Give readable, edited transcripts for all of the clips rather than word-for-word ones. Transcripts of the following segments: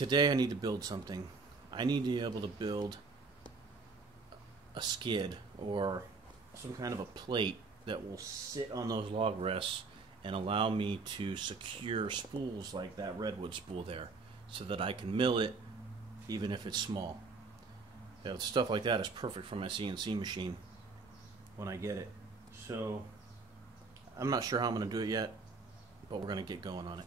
today I need to build something. I need to be able to build a skid or some kind of a plate that will sit on those log rests and allow me to secure spools like that redwood spool there so that I can mill it even if it's small. Stuff like that is perfect for my CNC machine when I get it. So I'm not sure how I'm going to do it yet, but we're going to get going on it.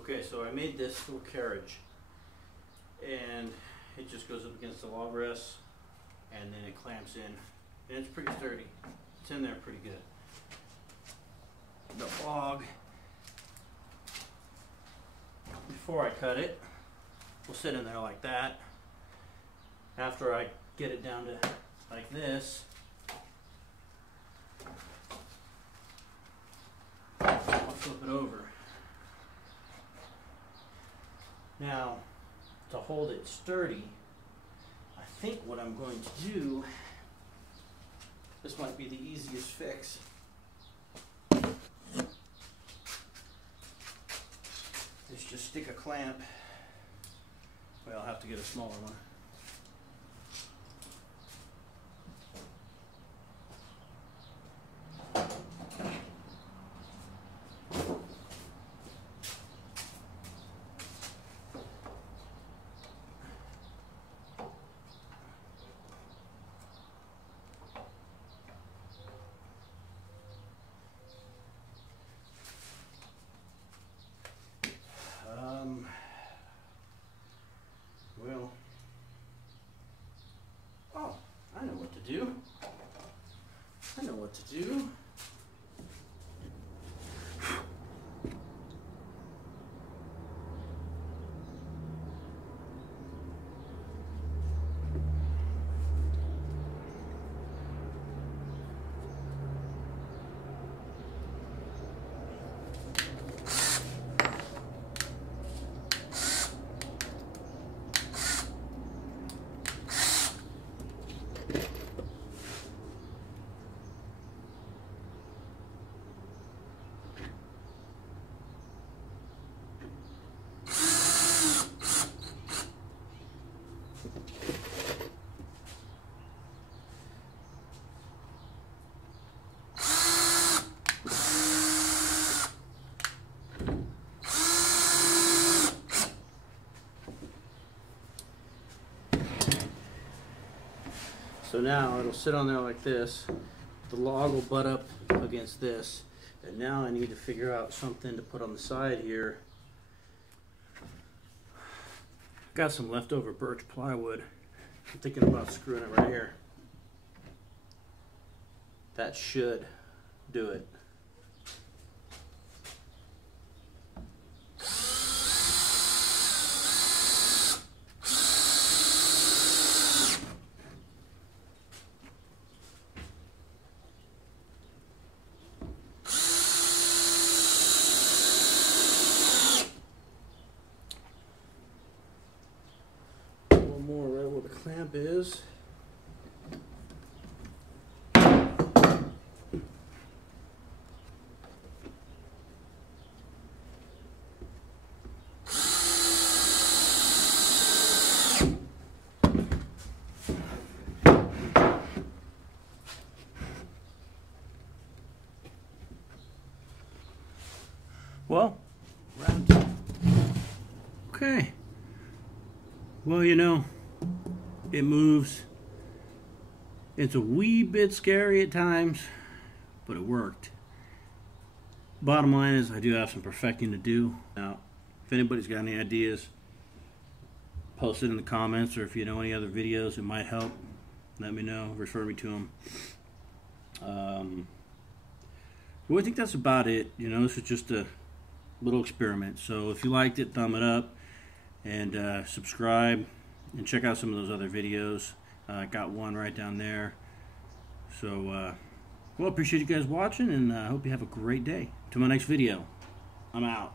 Okay, so I made this little carriage, and it just goes up against the log rest, and then it clamps in, and it's pretty sturdy. It's in there pretty good. The log, before I cut it, will sit in there like that. After I get it down to like this, I'll flip it over. Now, to hold it sturdy, I think what I'm going to do, this might be the easiest fix. Is just stick a clamp. Well, I'll have to get a smaller one. Well, oh, I know what to do. I know what to do. So now it'll sit on there like this. The log will butt up against this. And now I need to figure out something to put on the side here. Got some leftover birch plywood. I'm thinking about screwing it right here. That should do it. More right where the clamp is. Well, round two. Okay. Well, you know, it moves. It's a wee bit scary at times, but it worked. Bottom line is I do have some perfecting to do. Now, if anybody's got any ideas, post it in the comments, or if you know any other videos that might help, let me know, refer me to them. Well, I think that's about it. You know, this is just a little experiment. So if you liked it, thumb it up. And subscribe and check out some of those other videos. I got one right down there. So, well, appreciate you guys watching, and I hope you have a great day. To my next video, I'm out.